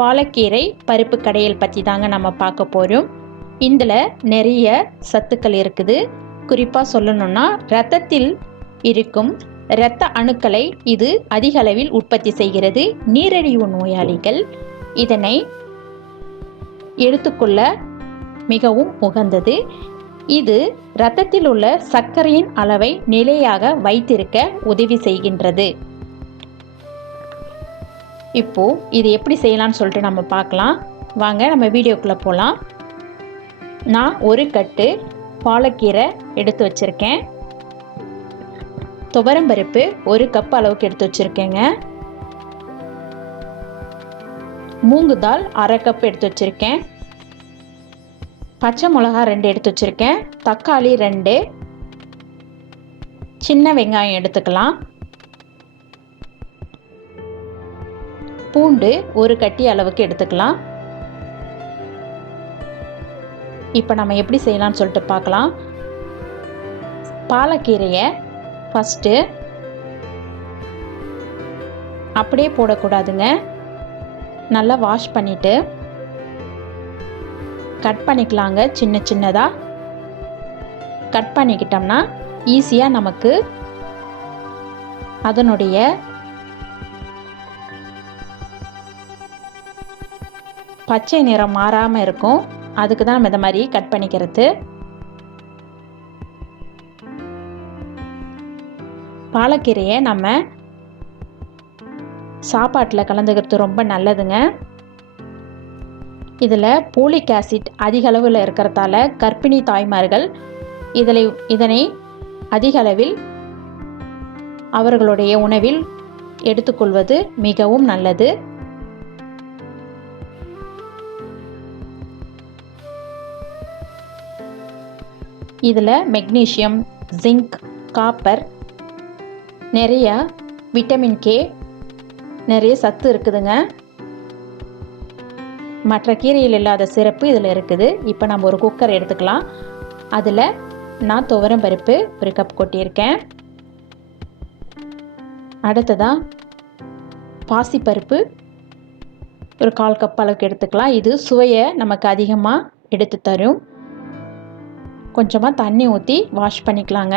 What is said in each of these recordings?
பாலக்கீரை பருப்பு கடையல் பற்றி தாங்க நம்ம பார்க்க போகிறோம் இதில் நிறைய சத்துக்கள் இருக்குது. குறிப்பாக சொல்லணும்னா ரத்தத்தில் இருக்கும் இரத்த அணுக்களை இது அதிக அளவில் உற்பத்தி செய்கிறது. நீரிழிவு நோயாளிகள் இதனை எடுத்துக்கொள்ள மிகவும் உகந்தது. இது இரத்தத்தில் உள்ள சர்க்கரையின் அளவை நிலையாக வைத்திருக்க உதவி செய்கின்றது. இப்போது இது எப்படி செய்யலாம்னு சொல்லிட்டு நம்ம பார்க்கலாம். வாங்க நம்ம வீடியோக்குள்ளே போகலாம் நான் ஒரு கட்டு பாலக்கீரை எடுத்து வச்சுருக்கேன். துவரம்பருப்பு ஒரு கப் அளவுக்கு எடுத்து வச்சுருக்கேங்க. மூங்கு தால் அரை கப் எடுத்து வச்சுருக்கேன். பச்சை மிளகா ரெண்டு எடுத்து வச்சுருக்கேன். தக்காளி ரெண்டு. சின்ன வெங்காயம் எடுத்துக்கலாம். பூண்டு ஒரு கட்டி அளவுக்கு எடுத்துக்கலாம். இப்போ நம்ம எப்படி செய்யலாம்னு சொல்லிட்டு பார்க்கலாம். பாலக்கீரையை ஃபஸ்ட்டு அப்படியே போடக்கூடாதுங்க. நல்லா வாஷ் பண்ணிவிட்டு கட் பண்ணிக்கலாங்க சின்ன சின்னதாக கட் பண்ணிக்கிட்டோம்னா ஈஸியாக நமக்கு அதனுடைய பச்சை நிறம் மாறாமல் இருக்கும். அதுக்கு தான் நம்ம இந்த மாதிரி கட் பண்ணிக்கிறது. பாலக்கீரையை நம்ம சாப்பாட்டில் கலந்துக்கிறது ரொம்ப நல்லதுங்க. இதில் போலிக் ஆசிட் அதிக அளவில் இருக்கிறதால கர்ப்பிணி தாய்மார்கள் இதில் இதனை அதிக அளவில் அவர்களுடைய உணவில் எடுத்துக்கொள்வது மிகவும் நல்லது. இதில் மெக்னீஷியம் ஜிங்க் காப்பர் நிறைய விட்டமின் கே நிறைய சத்து இருக்குதுங்க. மற்ற கீரையில் இல்லாத சிறப்பு இதில் இருக்குது. இப்போ நம்ம ஒரு குக்கர் எடுத்துக்கலாம். அதில் நான் துவரம் பருப்பு ஒரு கப் கொட்டியிருக்கேன். அடுத்ததாக பாசிப்பருப்பு ஒரு கால் கப் அளவுக்கு எடுத்துக்கலாம். இது சுவையை நமக்கு அதிகமாக எடுத்து தரும். கொஞ்சமாக தண்ணி ஊற்றி வாஷ் பண்ணிக்கலாங்க.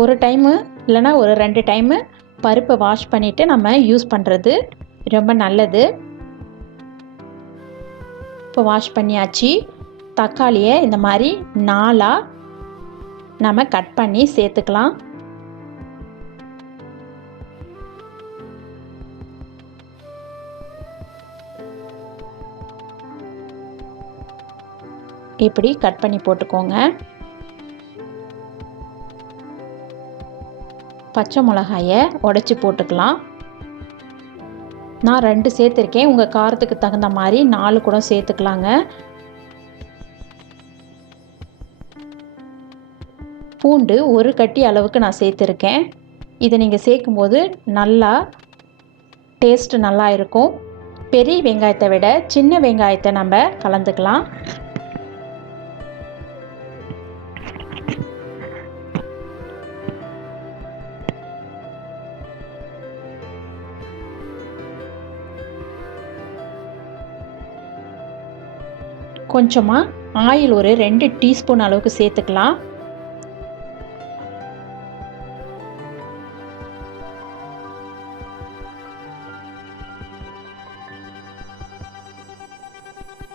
ஒரு டைமு இல்லைனா ஒரு ரெண்டு டைமு பருப்பை வாஷ் பண்ணிவிட்டு நம்ம யூஸ் பண்ணுறது ரொம்ப நல்லது. இப்போ வாஷ் பண்ணியாச்சு. தக்காளியை இந்த மாதிரி நாலாக நம்ம கட் பண்ணி சேர்த்துக்கலாம். இப்படி கட் பண்ணி போட்டுக்கோங்க. பச்சை மிளகாயை உடச்சி போட்டுக்கலாம். நான் ரெண்டு சேர்த்துருக்கேன். உங்கள் காரத்துக்கு தகுந்த மாதிரி நாலு கூட சேர்த்துக்கலாங்க. பூண்டு ஒரு கட்டி அளவுக்கு நான் சேர்த்துருக்கேன். இதை நீங்கள் சேர்க்கும்போது நல்லா டேஸ்ட் நல்லா இருக்கும். பெரிய வெங்காயத்தை விட சின்ன வெங்காயத்தை நம்ம கலந்துக்கலாம். கொஞ்சமாக ஆயில் ஒரு ரெண்டு டீஸ்பூன் அளவுக்கு சேர்த்துக்கலாம்.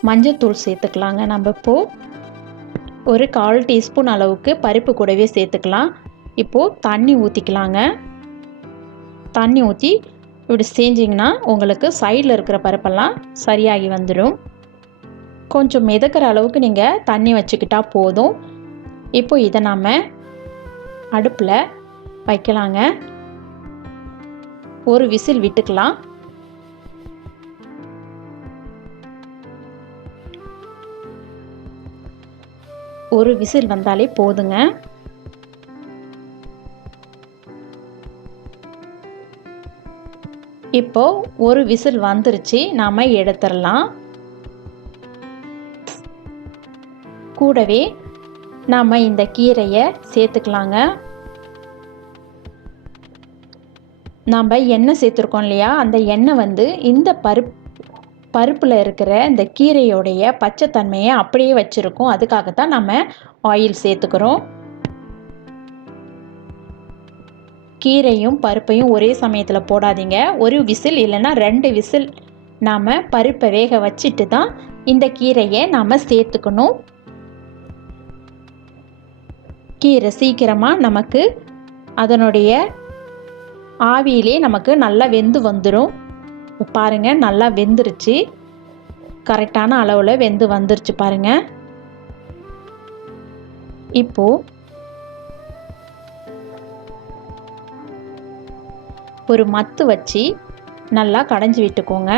மஞ்சத்தூள் சேர்த்துக்கலாங்க. நம்ம இப்போது ஒரு கால் டீஸ்பூன் அளவுக்கு பருப்பு கூடவே சேர்த்துக்கலாம். இப்போது தண்ணி ஊற்றிக்கலாங்க தண்ணி ஊற்றி இப்படி செஞ்சிங்கன்னா உங்களுக்கு சைடில் இருக்கிற பருப்பெல்லாம் சரியாகி வந்துடும் கொஞ்சம் மிதக்கிற அளவுக்கு நீங்கள் தண்ணி வச்சுக்கிட்டா போதும். இப்போ இதை நாம் அடுப்பில் வைக்கலாங்க. ஒரு விசில் விட்டுக்கலாம். ஒரு விசில் வந்தாலே போதுங்க. இப்போ ஒரு விசில் வந்துருச்சு நாம் எடுத்துடலாம். கூடவே நாம் இந்த கீரையை சேர்த்துக்கலாங்க. நாம் எண்ணெய் சேர்த்துருக்கோம் இல்லையா? அந்த எண்ணெய் வந்து இந்த பருப் பருப்பில் இருக்கிற இந்த கீரையோடைய பச்சைத்தன்மையை அப்படியே வச்சுருக்கோம். அதுக்காக தான் நம்ம ஆயில் சேர்த்துக்கிறோம். கீரையும் பருப்பையும் ஒரே சமயத்தில் போடாதீங்க. ஒரு விசில் இல்லைன்னா ரெண்டு விசில் நாம் பருப்பை வேக வச்சுட்டு தான் இந்த கீரையை நாம் சேர்த்துக்கணும். கீரை சீக்கிரமாக நமக்கு அதனுடைய ஆவியிலே நமக்கு நல்லா வெந்து வந்துடும் பாருங்கள் நல்லா வெந்துருச்சு. கரெக்டான அளவில் வெந்து வந்துருச்சு பாருங்கள் இப்போது ஒரு மத்து வச்சு நல்லா கடைஞ்சி விட்டுக்கோங்க.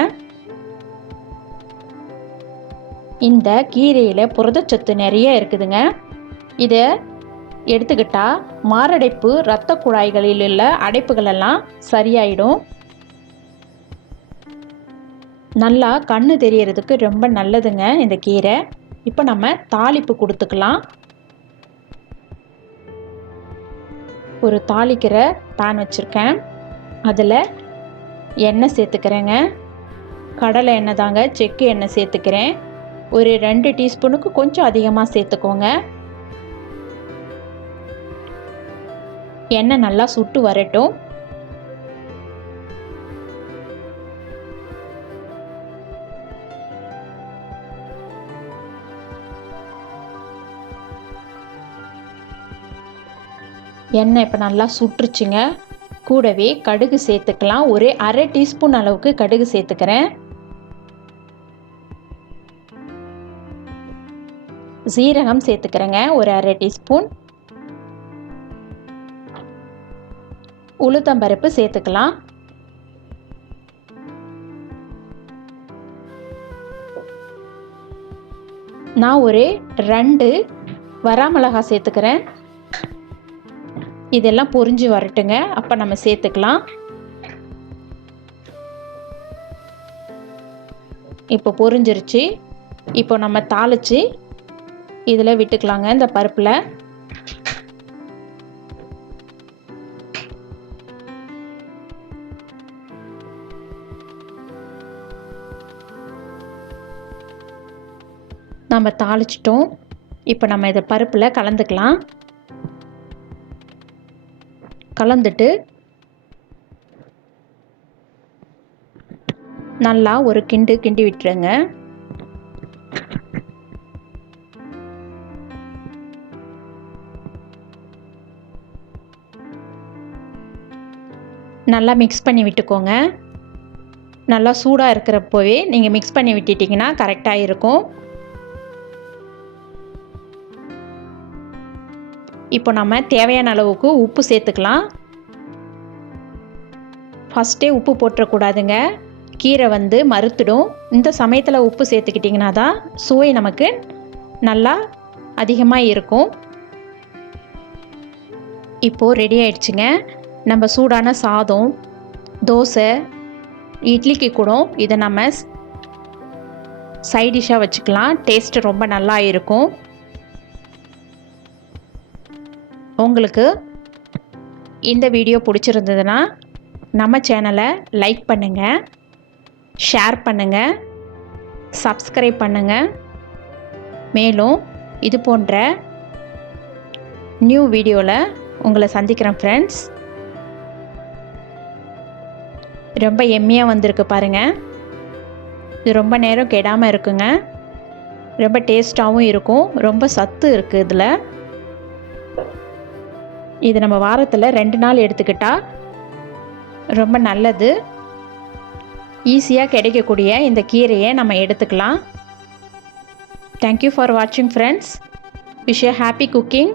இந்த கீரையில் புரதச்சத்து நிறைய இருக்குதுங்க. இதை எடுத்துக்கிட்டால் மாரடைப்பு இரத்த குழாய்களில் உள்ள அடைப்புகளெல்லாம் சரியாயிடும். நல்லா கண்ணு தெரியறதுக்கு ரொம்ப நல்லதுங்க இந்த கீரை. இப்போ நம்ம தாளிப்பு கொடுத்துக்கலாம். ஒரு தாளிக்கிற பேன் வச்சுருக்கேன். அதில் எண்ணெய் சேர்த்துக்கிறேங்க. கடலை எண்ணெய் தாங்க செக்கு எண்ணெய் சேர்த்துக்கிறேன். ஒரு ரெண்டு டீஸ்பூனுக்கு கொஞ்சம் அதிகமாக சேர்த்துக்கோங்க. எண்ணெய் நல்லா சுட்டு வரட்டும். எண்ணெய் இப்போ நல்லா சுட்டுருச்சுங்க கூடவே கடுகு சேர்த்துக்கலாம். ஒரு அரை டீஸ்பூன் அளவுக்கு கடுகு சேர்த்துக்கிறேன். சீரகம் சேர்த்துக்கிறேங்க. ஒரு அரை டீஸ்பூன். உளுத்தம்பருப்பு சேர்த்துக்கலாம். நான் ஒரு ரெண்டு வராமிளகா சேர்த்துக்கிறேன். இதெல்லாம் பொரிஞ்சு வரட்டுங்க. அப்போ நம்ம சேர்த்துக்கலாம். இப்போ பொரிஞ்சிருச்சு இப்போ நம்ம தாளித்து இதில் விட்டுக்கலாங்க இந்த பருப்பில். நம்ம தாளிச்சிட்டோம். இப்போ நம்ம இதை பருப்பில் கலந்துக்கலாம். கலந்துட்டு நல்லா ஒரு கிண்டு கிண்டி விட்டுருங்க. நல்லா மிக்ஸ் பண்ணி விட்டுக்கோங்க. நல்லா சூடாக இருக்கிறப்போவே நீங்கள் மிக்ஸ் பண்ணி விட்டுட்டிங்கன்னா கரெக்டாக இருக்கும். இப்போ நம்ம தேவையான அளவுக்கு உப்பு சேர்த்துக்கலாம். ஃபஸ்ட்டே உப்பு போட்டுறக்கூடாதுங்க. கீரை வந்து மறுத்துடும். இந்த சமயத்தில் உப்பு சேர்த்துக்கிட்டிங்கன்னா தான் சுவை நமக்கு நல்லா அதிகமாக இருக்கும். இப்போது ரெடி ஆயிடுச்சுங்க. நம்ம சூடான சாதம் தோசை இட்லிக்கு கூட இதை நம்ம சைடிஷாக வச்சுக்கலாம். டேஸ்ட்டு ரொம்ப நல்லா இருக்கும். உங்களுக்கு இந்த வீடியோ பிடிச்சிருந்ததுன்னா நம்ம சேனலை லைக் பண்ணுங்கள் ஷேர் பண்ணுங்கள் சப்ஸ்கிரைப் பண்ணுங்கள் மேலும் இது போன்ற நியூ வீடியோவில் உங்களை சந்திக்கிறேன் ஃப்ரெண்ட்ஸ் ரொம்ப எம்மியாக வந்திருக்கு பாருங்கள் இது ரொம்ப நேரம் கெடாமல் இருக்குங்க. ரொம்ப டேஸ்ட்டாகவும் இருக்கும். ரொம்ப சத்து இருக்குது இதில். இது நம்ம வாரத்தில் ரெண்டு நாள் எடுத்துக்கிட்டால் ரொம்ப நல்லது. ஈஸியாக கிடைக்கக்கூடிய இந்த கீரையை நம்ம எடுத்துக்கலாம். தேங்க்யூ ஃபார் வாட்சிங் friends wish a happy cooking